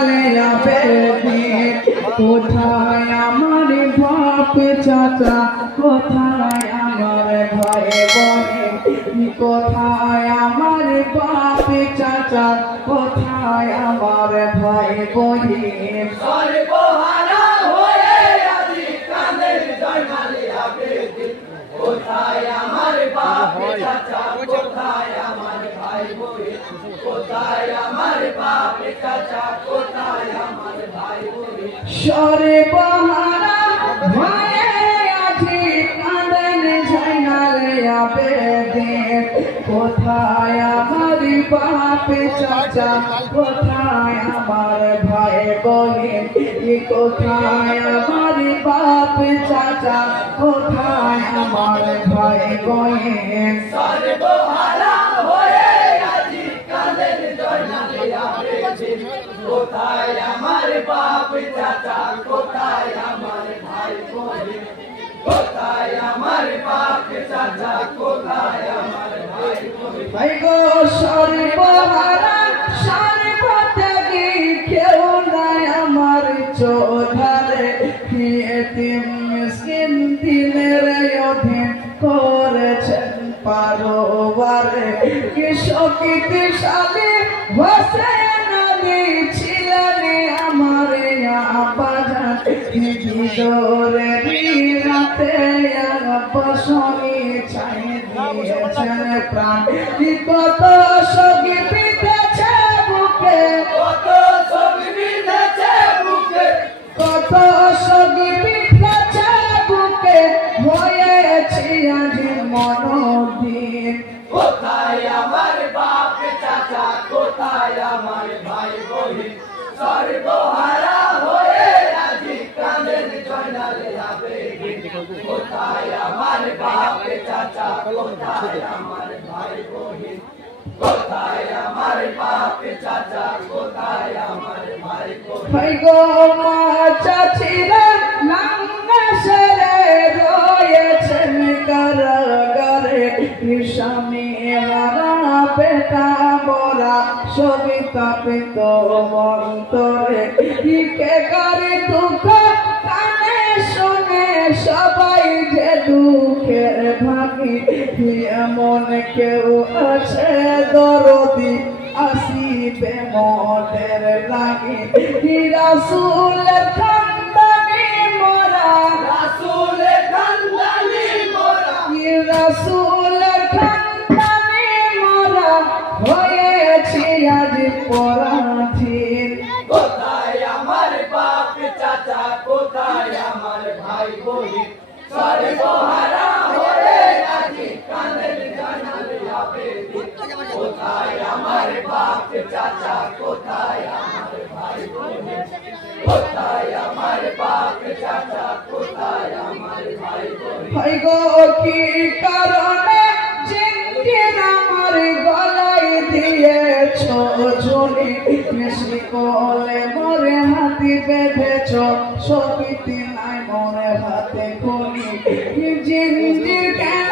জয়নালে আবেদিন কোথায় আমার বাপ চাচা কোথায় আমার ভাই বোন কোথায় আমার বাপ চাচা কোথায় আমার ভাই বোন সর্বহারা হয়ে আজি কাঁদে জয়নালে আবেদিন কোথায় আমার বাপ চাচা কোথায় আমার ভাই বোন কোথায় আমার বাপ চাচা কোথায় আমার ভাই বোন সর্বহারা হয়ে আজি কাঁদেন জয়নালে আবেদিন কোথায় আমার বাপ চাচা কোথায় আমার ভাই বোন কোথায় আমার বাপ চাচা কোথায় আমার ভাই বোন সর্বহারা হয়ে আজি কাঁদে জয়নালে আবেদিন কোথায় আমার বাপ চাচা কোথায় আমার ভাই বোন কোথায় আমার বাপ চাচা কোথায় আমার ভাই বোন ভাই গো সর্বহারা সর্বত্যাগী কেউ নাই আমার চোধারে এতিম মিসকিন দিনের অধীন করেছেন পারোবারে কি শক্তিশালী হোসেন আলী ছিলেন আমার আব্বাজান ভিতরে রাতে বসনি ছাই দিয়েছেন প্রাণ কত সখী বিঁধেছে বুকে কত সখী বিঁধেছে বুকে কত সখী বিঁধেছে বুকে হয়েছি আজি মনোদিন কোথায় আমার বাপ চাচা কোথায় আমার ভাই বোন সর্বহারা হয়ে আজি কাঁদেন জয়নালে আবেদিন কোথায় আমার বাপ চাচা কোথায় আমার ভাই বোন কোথায় আমার বাপ চাচা কোথায় আমার ভাই বোন ভাই গো মা চাচিরা নাঙ্গা সেরে রয়েছেন কারাগারে স্বামী হারা পেটা মোরা সবিতা পিত অন্তরে কে করে দুঃখ কানে শুনে সবাই যে দুঃখের ভাগী এমন কেউ আছে দরদি আসিবে মনের লাগি রাসূলের খানদানি মোরা রাসূলের খানদানি মোরা রাসূলের খানদানি মোরা হয়েছি আজ পরাধীন কোথায় আমার বাপ চাচা কোথায় আমার ভাই বোন সর্বহারা হয়ে আজি কাঁদেন জয়নালে আবেদিন কোথায় আমার বাপ চাচা কোথায় আমার ভাই বোন কোথায় আমার বাপ চাচা কোথায় আমার ভাই বোন ভাই গো কি কারণে জিঙ্গির আমার গলায় দিয়েছ ঝুলি শিকলে মোরে হাতি বেঁধেছ সবিতি নাই মোরে হাতে খুনি জিঞ্জির কেন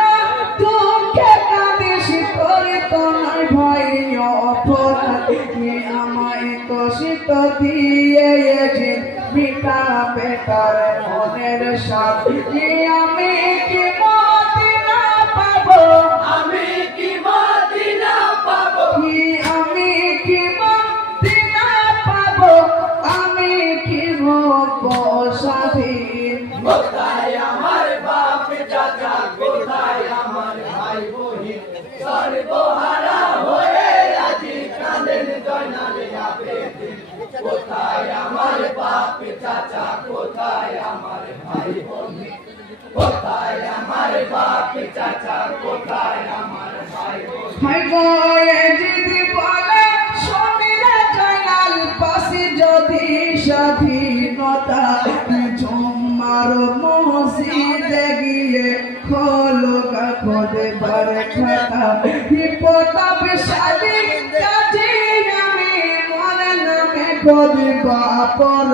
দুঃখে কাঁদিস করিত নাই ভাই অপরাধ আমায় কষিত দিয়ে মিটা বেটার মনের সাথ আমি কি মদিনা পাবো আমি কি মদিনা পাবো আমি কি মদিনা পাবো আমি কি হব স্বাধীন কোথায় আমার বাপ চাচা কোথায় আমার ভাই বোন সর্বহারা হয়ে আজি কাঁদেন জয়নালে আবেদিন কোথায় আমার বাপ চাচা কোথায় আমার ভাই বোন কোথায় আমার বাপ চাচা কোথায় আমার ভাই বোন ভাই গো যদি বলে শোনিরা জয়নাল পাশে যদি স্বাধীনতা জুম্মার মসজিদে গিয়ে খোলো কাগজে বার খাতা প্রতাপ শালী কাজী আমি মনে নামে করি বাপর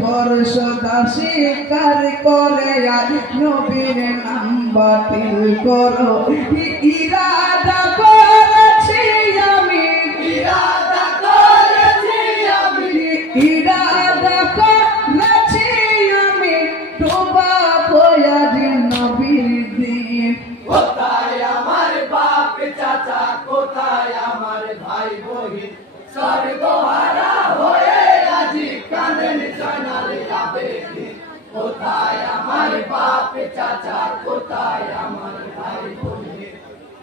বর্ষ দাসী কার করে আর নবীর নাম বাতিল করো ইরাদা করেছি আমি ইরাদা করেছি আমি বাপ চাচা কোথায় আমার ভাই বহিন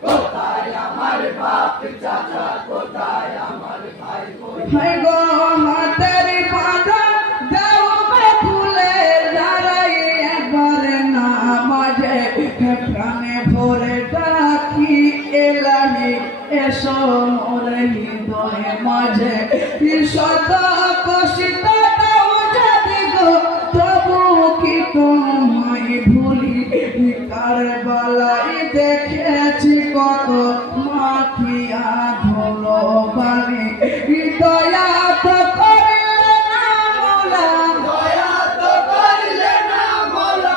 কোথায় আমার বাপ চাচা কোথায় আমার ভাই বহিন হাই গো হাতের বাঁধা দাও ফুলে দাঁড়াই একবার নামাজে প্রাণে ভরে ডাকি এলাহি এসো মোর হৃদয়ে মাঝে শত কষ্ট দাও যদি গো তবু কি তোমায় ভুলি কারবালাই দেখেছি কত মাখিয়া ধুলো বালি দয়া তো করলে না মোলা দয়া তো করলে না মোলা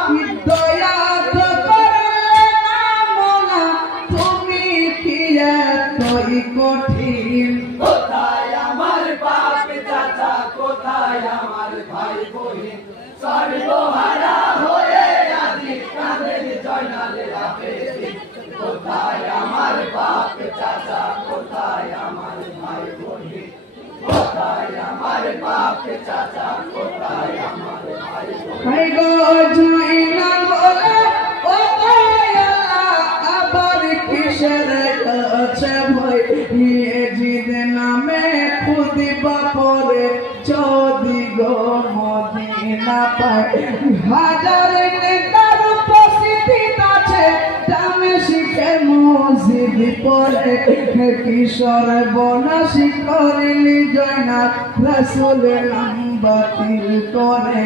দয়া তো করলে না মোলা তুমি কি এতই কঠিন কোথায় আমার বাপ চাচা কোথায় আমার ভাই বহিন সর্বহারা হয়ে আজি কাঁদেন জয়নালে আবেদিন কোথায় আমার বাপ চাচা কোথায় আমার ভাই বহিন কোথায় আমার বাপ চাচা কোথায় আমার ভাই বহিন হাই গো জয়না বলে ও আল্লাহ আবার কিসের কাছে ভয় জিদ নামে খুদি বাপরে যদি গো মদিনা পায় হাজার নেতার উপস্থিতি আছে দামে শিখে মসজিদ পড়ে কিশোর বনাশি করিলি জয়না রসুল নাম বাতিল করে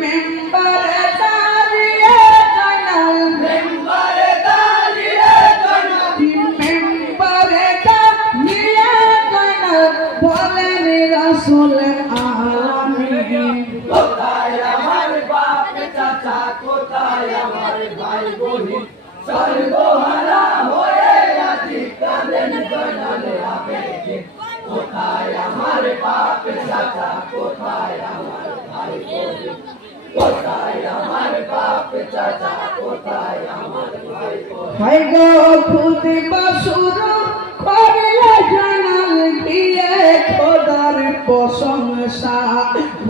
মেম্বারে দাঁড়িয়ে জয়নাল মেম্বারে দাঁড়িয়ে জয়নাল মেম্বারে দাঁড়িয়ে জয়নাল বলেন রসুল আলামিন কোথায় আমার বাপ চাচা কোথায় আমার ভাই বহিন সর্বহারা হয়ে আজি কাঁদেন জয়নালে আবেদিন কোথায় আমার বাপ চাচা কোথায় আমার ভাই বহিন কোথায় আমার বাপ চাচা কোথায় আমার ভাই বহিন হাই গো খুদি বাসুর করিলে জয়নাল গিয়ে খোদার প্রশংসা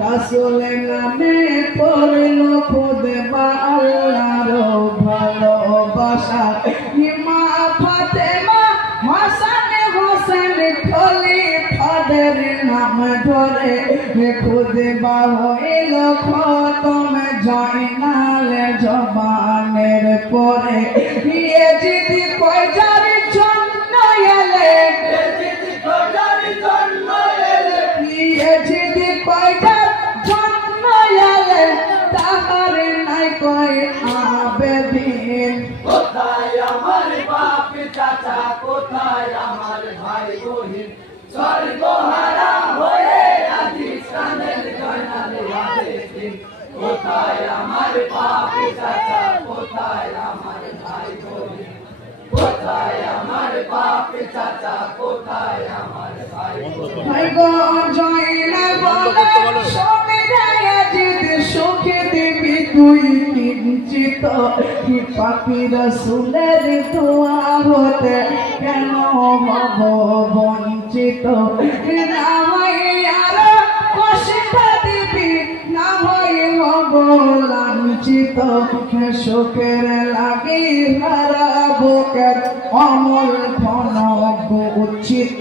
রাসূল নামে পড়ল খুদে বা আল্লাহর ভালোবাসা মা ফাতেমা হাসান হোসেন খলিফাদের নাম ধরে খুদে বা হইল খতম জয়নাল জবানের পরে ইয়েজিদ কয়জার জন্য এলে এজিদ খোঁজার জন্য এলে ইয়েজিদ কয়জার জন্য এলে তাহার নাই কয় আবেদিন কোথায় আমার বাপ চাচা কোথায় আমার ভাই বহিন সর্বহারা হয়ে আজি কাঁদেন জয়নালে আবেদিন কোথায় আমার বাপ চাচা কোথায় আমার ভাই বহিন কোথায় আমার বাপ চাচা কোথায় আমার ভাই বহিন হাই গো জয়না বলে সমিরে আজিদ সুখে দিবি তুই কিঞ্চিত কি পাপি রসুলের দোয়া হতে কেন হব বঞ্চিত না হয় আর কষ্ট দিবি না হয় হব লাঞ্ছিত সুখের লাগি হারা বুকের অমল ধন উচ্ছিত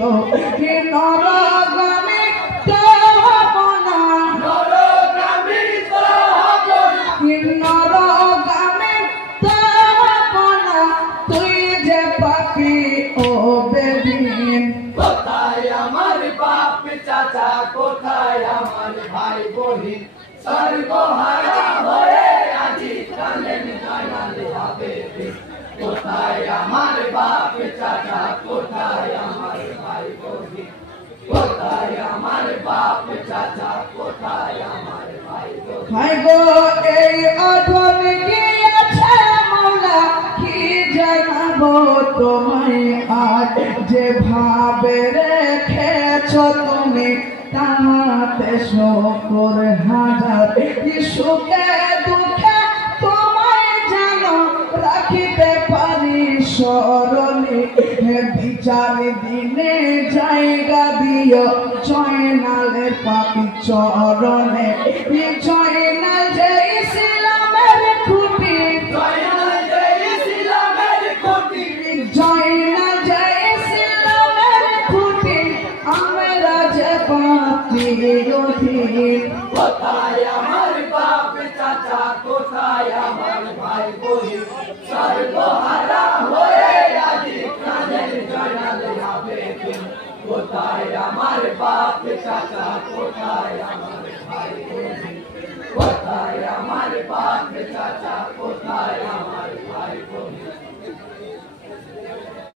নরগামী তো হব না নরগামী তো হব না নরগামী তো হব না তুই যে পাপি ও বেদিন কোথায় আমার বাপ চাচা কোথায় আমার ভাই বহিন সর্বহারা হয়ে আজি কাঁদেন জয়নালে আবেদিন কোথায় আমার বাপ চাচা কোথায় আমার ভাই বহিন কোথায় আমার বাপ চাচা কোথায় আমার ভাই বহিন হাই গো এই অধম গিয়েছে মৌলা কি জানাবো তোমায় আজ যে ভাবে রেখেছ তুমি তাহাতে শকর হাজার সুখে দুঃখে তোমায় যেন রাখিতে পারি স্মরণে বিচার দিনে জায়গা দিও জয়নালের পাপি চরণে জয়নাল যে ইসলামের খুঁটি কোথায় আমার বাপ চাচা কোথায় আমার ভাই বহিন সর্বহারা হয়ে আজি কাঁদেন জয়নাল আবেদিন কোথায় আমার বাপ চাচা কোথায় আমার ভাই বহিন কোথায় আমার বাপ চাচা কোথায় আমার ভাই বহিন